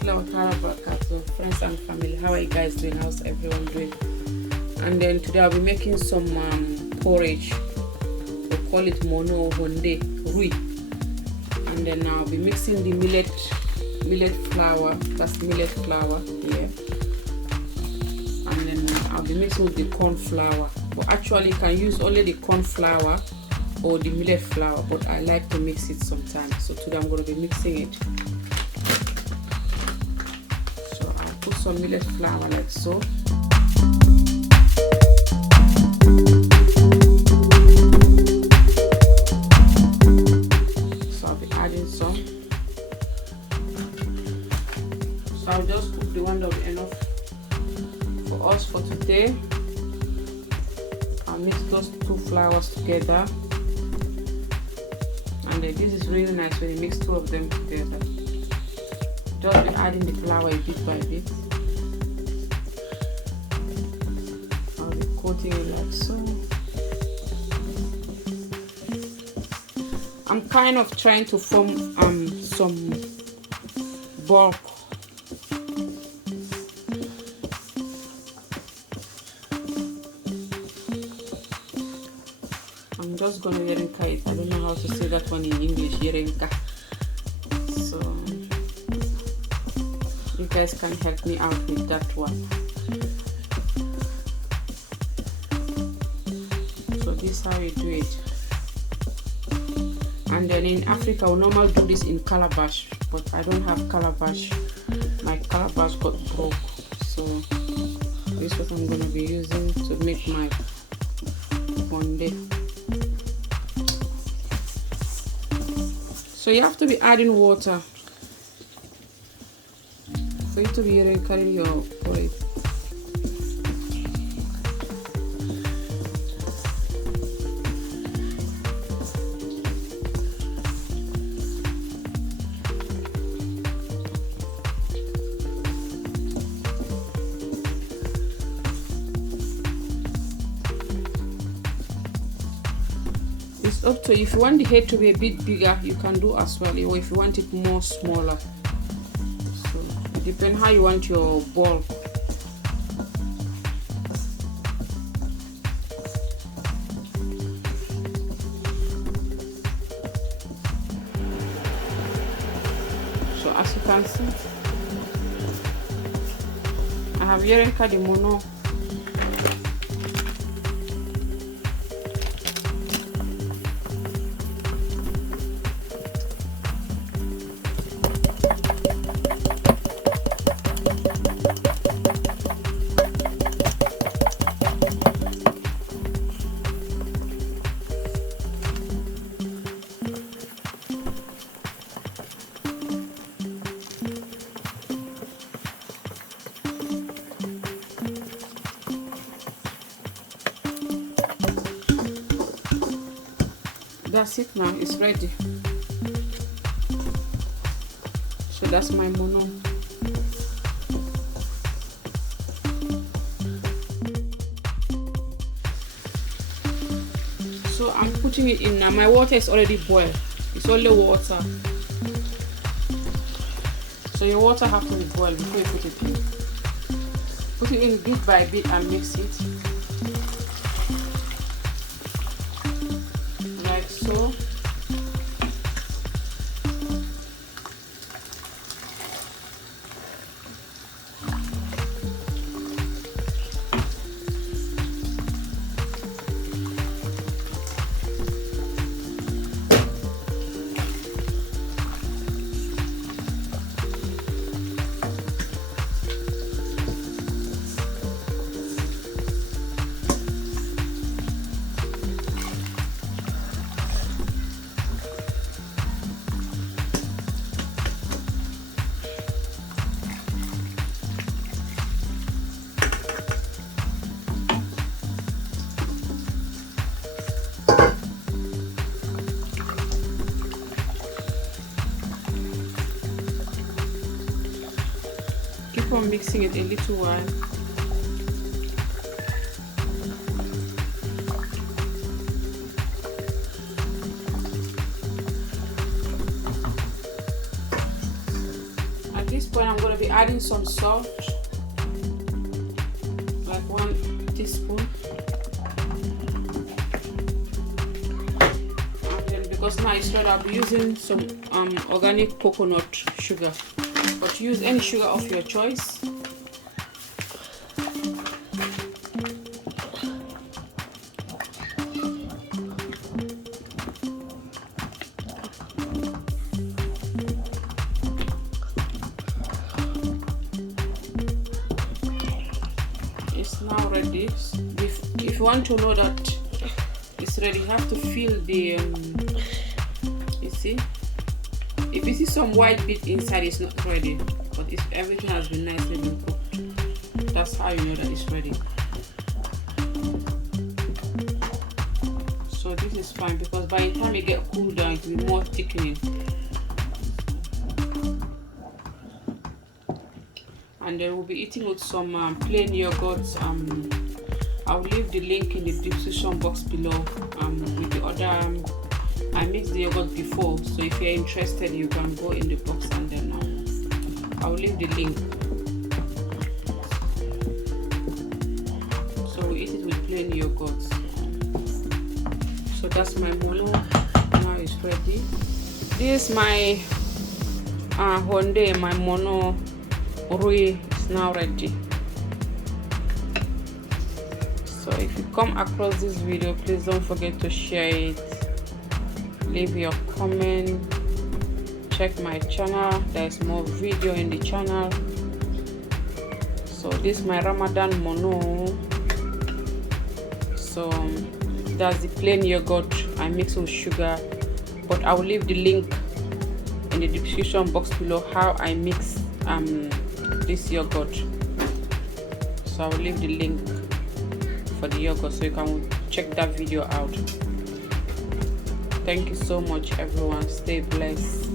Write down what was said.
Friends and family, how are you guys doing? How's everyone doing? And then today I'll be making some porridge. We call it mono honde rui. And then I'll be mixing the millet flour. That's millet flour here. And then I'll be mixing with the corn flour. But actually you can use only the corn flour or the millet flour, but I like to mix it sometimes. So today I'm going to be mixing it. So I'll put some millet flour like so. So I'll be adding some. So I'll just cook the one that will be enough for us for today. I'll mix those two flours together. And this is really nice when you mix two of them together. Just be adding the flour bit by bit. I'll be coating it like so. I'm kind of trying to form some bulk. I'm just gonna yerenka it. I don't know how to say that one in English, yerenka. So you guys can help me out with that one. So this is how you do it. And then in Africa we normally do this in calabash, but I don't have calabash. My calabash got broke, so this is what I'm gonna be using to make my fonde. So you have to be adding water for you to be carrying your porridge. It's up to you. If you want the head to be a bit bigger, you can do as well, or if you want it more smaller. So it depends how you want your ball. So as you can see, I have yerenka the mono. That's it now, it's ready. So that's my mono. So I'm putting it in now. My water is already boiled. It's only water. So your water have to be boiled before you put it in. Put it in bit by bit and mix it. So keep on mixing it a little while. At this point I'm going adding some salt, like 1 teaspoon. And then because now it's ready, I'll be using some organic coconut sugar, but use any sugar of your choice. It's now ready. If you want to know that it's ready, you have to feel the you see, if you see some white bit inside, it's not ready, but if everything has been nicely been cooked, that's how you know that it's ready. So this is fine, because by the time it get cooled down, it will be more thickening. And then we'll be eating with some plain yogurt. I'll leave the link in the description box below. With the other, I mixed the yogurt before, so if you're interested, you can go in the box, and then I'll leave the link. So we eat it with plain yogurt. So that's my mono. Now it's ready. This is my honde, my mono rui is now ready. So if you come across this video, please don't forget to share it, leave your comment, check my channel, there's more video in the channel. So this is my Ramadan mono. So that's the plain yogurt I mix with sugar, but I will leave the link in the description box below how I mix this yogurt. So I will leave the link for the yogurt so you can check that video out. Thank you so much everyone, stay blessed.